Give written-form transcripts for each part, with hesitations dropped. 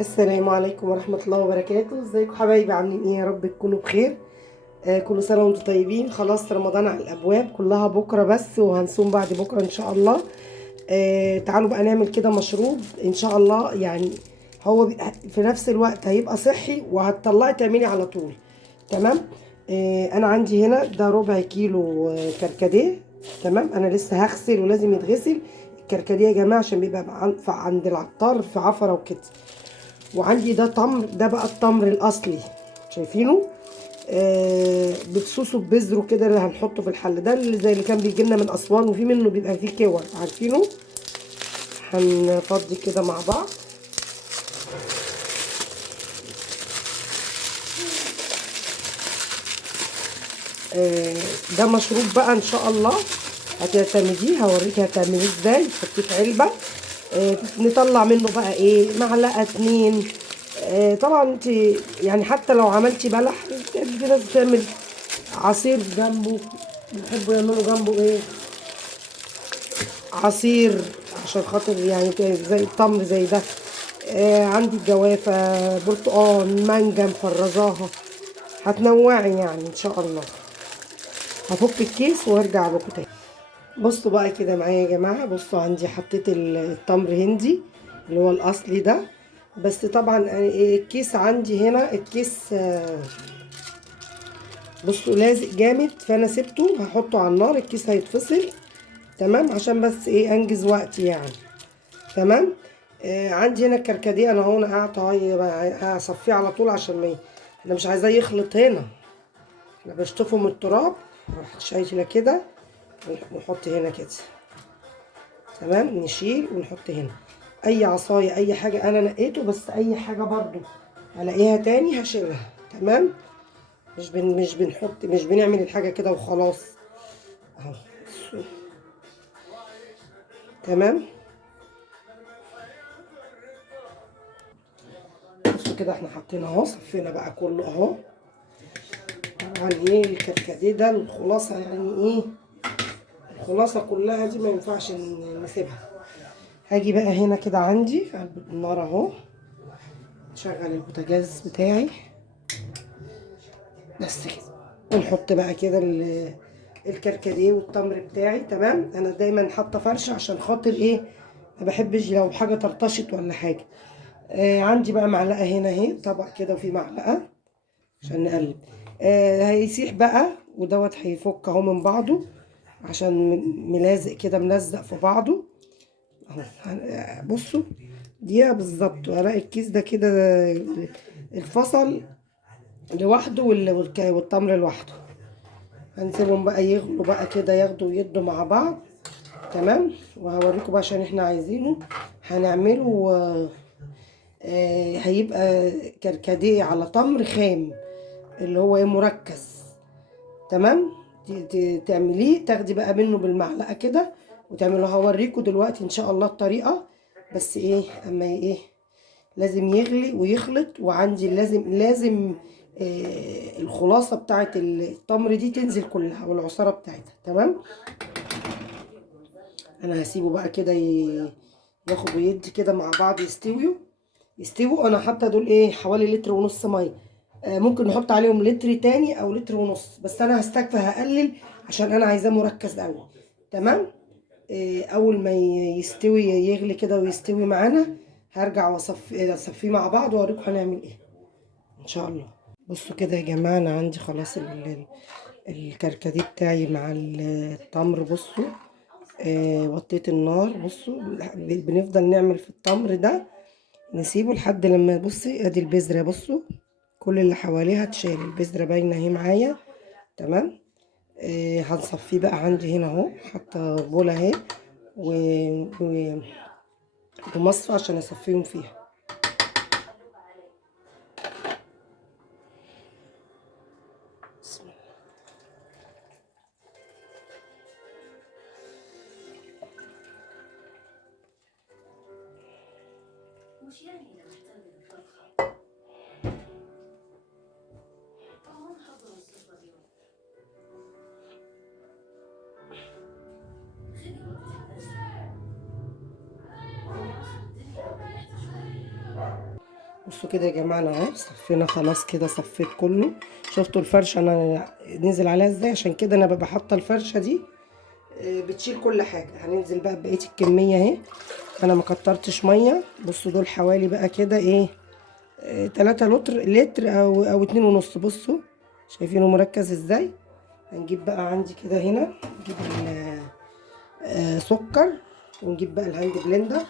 السلام عليكم ورحمة الله وبركاته. ازيكم حبايبي؟ عاملين ايه؟ يا رب تكونوا بخير. كل سنة وانتم طيبين. خلاص رمضان على الابواب، كلها بكرة بس وهنصوم بعد بكرة ان شاء الله. تعالوا بقى نعمل كده مشروب ان شاء الله. يعني هو في نفس الوقت هيبقى صحي وهتطلعي تعملي على طول. تمام. انا عندي هنا ده ربع كيلو كركديه. تمام. انا لسه هغسل ولازم يتغسل الكركديه يا جماعه، عشان بيبقى عند العطار في عفره وكده. وعندي ده تمر، ده بقى التمر الاصلي، شايفينه؟ بتصوصه ببذره كده اللي هنحطه في الحل ده، اللي زي اللي كان بيجي لنا من اسوان، وفي منه بيبقى فيه كور، عارفينه؟ هنفضي كده مع بعض. آه ده مشروب بقى ان شاء الله هتعتمديه، هوريكي هتعمليه ازاي. تحطيه في علبه. نطلع منه بقى ايه، معلقه اتنين. طبعا انت يعني حتى لو عملتي بلح، في ناس بتعمل عصير جنبه، بيحبوا يعملوا جنبه ايه، عصير، عشان خاطر يعني زي التمر زي ده. عندي الجوافة، برتقال، مانجا مفرزاها. هتنوعي يعني ان شاء الله. هفك الكيس وارجع لكم تاني. بصوا بقى كده معايا يا جماعة. بصوا عندي حطيت التمر هندي اللي هو الاصلي ده. بس طبعا الكيس عندي هنا الكيس بصوا لازق جامد، فانا سبته هحطه على النار، الكيس هيتفصل. تمام، عشان بس ايه انجز وقتي يعني. تمام. عندي هنا الكركديه، انا هنا قاعده هصفيه على طول عشان ما انا مش عايزاه يخلط هنا. انا بشطفه من التراب، اروح شايله كده ونحط هنا كده. تمام، نشيل ونحط هنا اي عصايه، اي حاجه انا نقيته، بس اي حاجه برضو الاقيها تاني هشيلها. تمام. مش بنعمل الحاجه كده وخلاص اهو. تمام. بصوا كده احنا حطينا اهو، صفينا بقى كله اهو. طبعا ايه الكركديه ده الخلاصه يعني ايه، الخلاصه كلها دي ما ينفعش نسيبها. هاجي بقى هنا كده عندي على النار اهو، نشغل البوتاجاز بتاعي بس كده، ونحط بقى كده الكركديه والتمر بتاعي. تمام. انا دايما حاطه فرشه عشان خاطر ايه، ما بحبش لو حاجه طرطشت ولا حاجه. عندي بقى معلقه هنا اهي، طبق كده وفي معلقه عشان نقلب. هيسيح بقى ودوت هيفك اهو من بعضه، عشان ملازق كده، ملزق في بعضه اهو. بصوا دقيقة بالظبط وهلاقي الكيس ده كده الفصل لوحده والتمر لوحده. هنسيبهم بقى يغلوا بقى كده، ياخدوا ويدوا مع بعض. تمام. وهوريكم بقى عشان احنا عايزينه هنعمله هيبقى كركديه على تمر خام، اللي هو ايه، مركز. تمام. تعمليه، تاخدي بقى منه بالمعلقه كده وتعملوها. هوريكم دلوقتي ان شاء الله الطريقه. بس ايه، اما ايه، لازم يغلي ويخلط. وعندي لازم الخلاصه بتاعت التمر دي تنزل كلها والعصاره بتاعتها. تمام. انا هسيبه بقى كده ياخد ويدي كده مع بعض، يستووا. انا حاطه دول ايه، حوالي لتر ونص ميه. ممكن نحط عليهم لتر تاني او لتر ونص، بس انا هستكفى هقلل عشان انا عايزاه مركز قوي. تمام. اول ما يستوي يغلي كده ويستوي معانا، هرجع واصفيه مع بعض واوريكم هنعمل ايه ان شاء الله. بصوا كده يا جماعه، انا عندي خلاص الكركديه بتاعي مع التمر. بصوا وطيت النار. بصوا بنفضل نعمل في التمر ده، نسيبه لحد لما، بصي ادي البذره، بصوا كل اللي حواليها اتشال، البذره باينه اهي معايا. تمام. هنصفيه بقى. عندي هنا اهو حاطه بوله اهي و... ومصفى عشان اصفيهم فيها. بسم الله. بصوا كده يا جماعه، انا اهو صفينا خلاص كده، صفيت كله. شفتوا الفرشه انا نزل عليها ازاي؟ عشان كده انا ببقى حاطه الفرشه دي بتشيل كل حاجه. هننزل بقى بقيه الكميه اهي، انا ما كترتش ميه. بصوا دول حوالي بقى كده ايه 3 لتر او 2.5. بصوا شايفينه مركز ازاي؟ هنجيب بقى عندي كده هنا، نجيب سكر، ونجيب بقى الهاند بلندر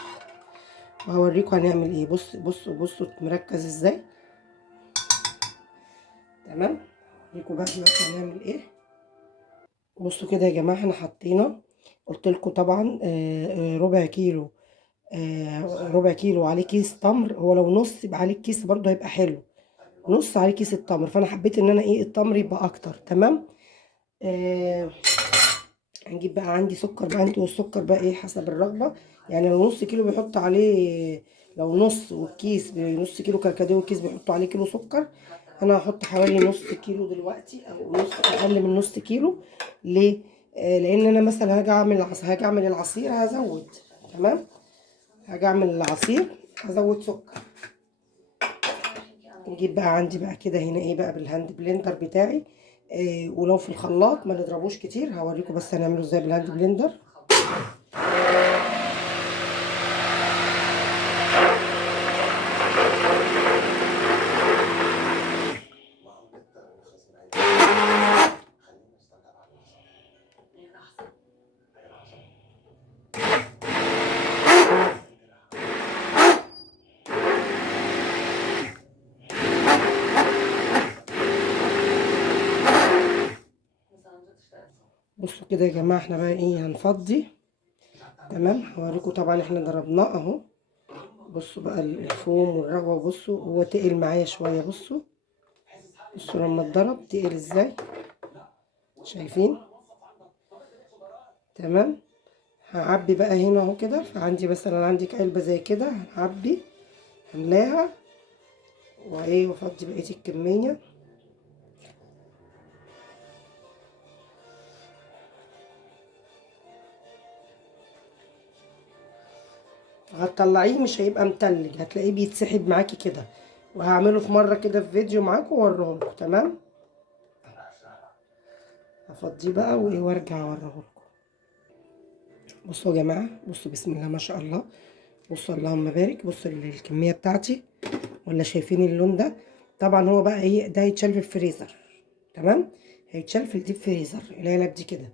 وهوريكم هنعمل ايه. بصوا مركز ازاي. تمام، هوريكم بقى دلوقتي هنعمل ايه. بصوا كده يا جماعه، احنا حطينا، قلت لكم طبعا ربع كيلو عليه كيس تمر. هو لو نص يبقى عليه كيس برضه هيبقى حلو، نص عليه كيس التمر. فانا حبيت ان انا ايه التمر يبقى اكتر. تمام. هنجيب بقى عندي سكر بقى، انتوا السكر بقى ايه حسب الرغبه. يعني لو نص كيلو بيحط عليه، لو نص والكيس نص كيلو كركديه والكيس بيحطوا عليه كيلو سكر، انا هحط حوالي نص كيلو دلوقتي او نص، اقل من نص كيلو. ليه؟ لان انا مثلا هاجي اعمل العصير هزود. تمام، هاجي اعمل العصير هزود سكر. نجيب بقى عندي بقى كده هنا ايه بقى بالهاند بلندر بتاعي. ولو في الخلاط ما نضربوش كتير، هوريكم بس هنعمله ازاي بالهاند بلندر. بصوا كده يا جماعه، احنا بقى ايه هنفضي. تمام، هوريكم طبعا احنا ضربناه اهو. بصوا بقى الفوم والرغوه، بصوا هو تقل معايا شويه. بصوا لما اتضرب تقل ازاي، شايفين؟ تمام، هعبي بقى هنا اهو كده. فعندي مثلا عندك علبه زي كده، هنعبي هملاها وايه وافضي بقيه الكميه. هتطلعيه مش هيبقى متلج، هتلاقيه بيتسحب معاكي كده. وهعمله في مره كده في فيديو معاكم واوريهولكم. تمام، هفضيه بقى وايه وارجع اوريهولكم. بصوا يا جماعه، بصوا بسم الله ما شاء الله. بصوا اللهم بارك. بصوا الكميه بتاعتي، ولا شايفين اللون ده؟ طبعا هو بقى ايه ده هيتشال في الفريزر. تمام، هيتشال في الديب فريزر العلب دي كده.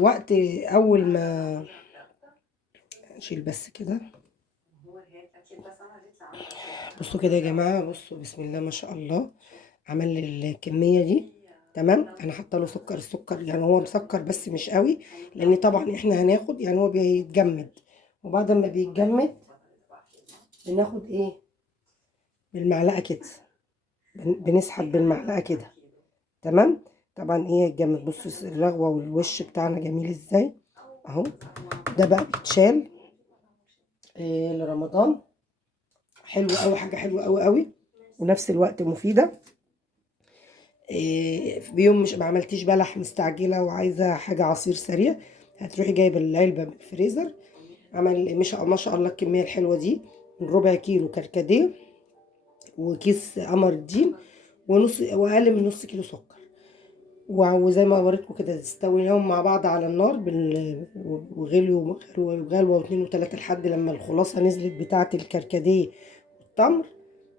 وقت اول ما نشيل بس كده. بصوا كده يا جماعه، بصوا بسم الله ما شاء الله، عمل الكميه دي. تمام، انا حاطه له سكر. السكر يعني هو مسكر بس مش قوي، لان طبعا احنا هناخد يعني هو بيتجمد. وبعد ما بيتجمد بناخد ايه بالمعلقه كده، بنسحب بالمعلقه كده. تمام، طبعا ايه الجمد. بصوا الرغوه والوش بتاعنا جميل ازاي اهو. ده بقى بيتشال لرمضان. حلو قوي، حاجه حلوه قوي قوي، ونفس الوقت مفيده. في بيوم مش ما عملتيش بلح مستعجله وعايزه حاجه عصير سريع، هتروحي جايبه العلبه من الفريزر. عمل ما شاء الله الكميه الحلوه دي، من ربع كيلو كركديه وكيس قمر الدين ونص واقل من نص كيلو سكر. وزي ما وريتكم كده تستويهم مع بعض على النار وغلوا غلوه واتنين وتلاته لحد لما الخلاصه نزلت بتاعه الكركديه والتمر.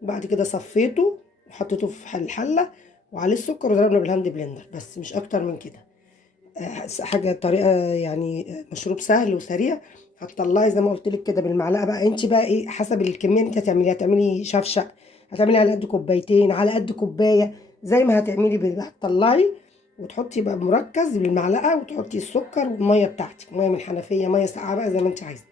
بعد كده صفيته وحطيته في الحله وعليه السكر وضربنا بالهاند بلندر، بس مش اكتر من كده. حاجه طريقه يعني مشروب سهل وسريع. هتطلعي زي ما قلت لك كده بالمعلقه بقى. انت بقى ايه حسب الكميه اللي انت هتعمليها، هتعملي شفشق، هتعملي على قد كوبايتين، على قد كوبايه، زي ما هتعملي هتطلعي وتحطي بقى مركز بالمعلقه وتحطي السكر والميه بتاعتك، ميه من الحنفيه، ميه ساقعه بقى زي ما انت عايزه.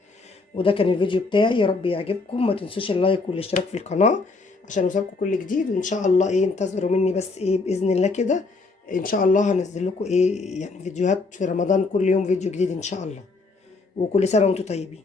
وده كان الفيديو بتاعي، يا رب يعجبكم. ما تنسوش اللايك والاشتراك في القناه عشان يوصلكم كل جديد. وان شاء الله ايه انتظروا مني بس ايه باذن الله كده. ان شاء الله هنزل لكم ايه يعني فيديوهات في رمضان، كل يوم فيديو جديد ان شاء الله. وكل سنه وانتم طيبين.